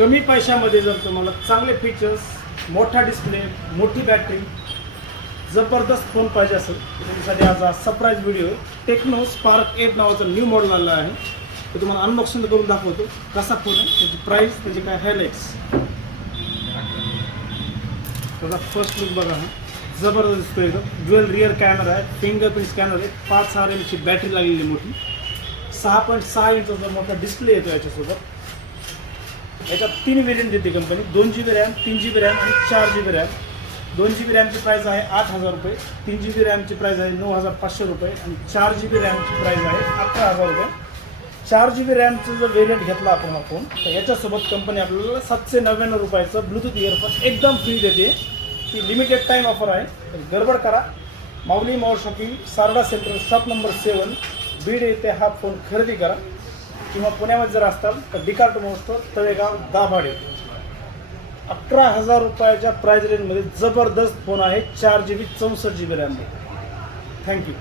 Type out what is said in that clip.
कमी पैशामध्ये जर तुम्हाला चांगले फीचर्स, मोठा डिस्प्ले, मोठी बॅटरी, जबरदस्त फोन पाहिजे असेल तर त्याच्यासाठी आज हा सरप्राईज व्हिडिओ टेक्नो स्पार्क 8 नावाचा न्यू मॉडेल आलेला आहे. तर तुम्हाला अनबॉक्सिंग करून दाखवतो कसा फोन आहे, त्याची प्राईस, त्याचे काय हायलाइट्स. त्याचा फर्स्ट लुक बघा. हा जबरदस्त दिसतो एकदम. ड्युअल रिअर कॅमेरा आहे, फिंगरप्रिंट स्कॅनर आहे, 5 RMची बॅटरी लागलेली मोठी, 6.6 इंचचा मोठा डिस्प्ले येतो याच्यासोबत. याच्यात 3 व्हेरियंट देते company, 2 GB RAM, 3 GB RAM आणि 4 GB रॅम. 2 GB रॅमची प्राईस आहे 8,000 रुपये, 3 GB रॅमची प्राईस आहे 9,500 रुपये आणि 4 GB रॅमची प्राईस आहे 11,000 रुपये. 4 GB रॅमचं जर व्हेरियंट घेतला आपण हा फोन तर याच्यासोबत कंपनी आपल्याला 799 रुपयाचं ब्लूटूथ इयरफोन एकदम फ्री देते. ही लिमिटेड टाईम ऑफर आहे. तर गडबड करा. Mauli mall shopping, Sarda centre, shop number 7, Beed येथे हा फोन खरेदी करा. किंवा पुण्यामध्ये जर असताल तर डिकार्ट मोस्टर, तळेगाव, दाभाडे. 11,000 रुपयाच्या प्राईज रेंजमध्ये जबरदस्त फोन आहे. 4 GB 64 GB रॅम. थँक्यू.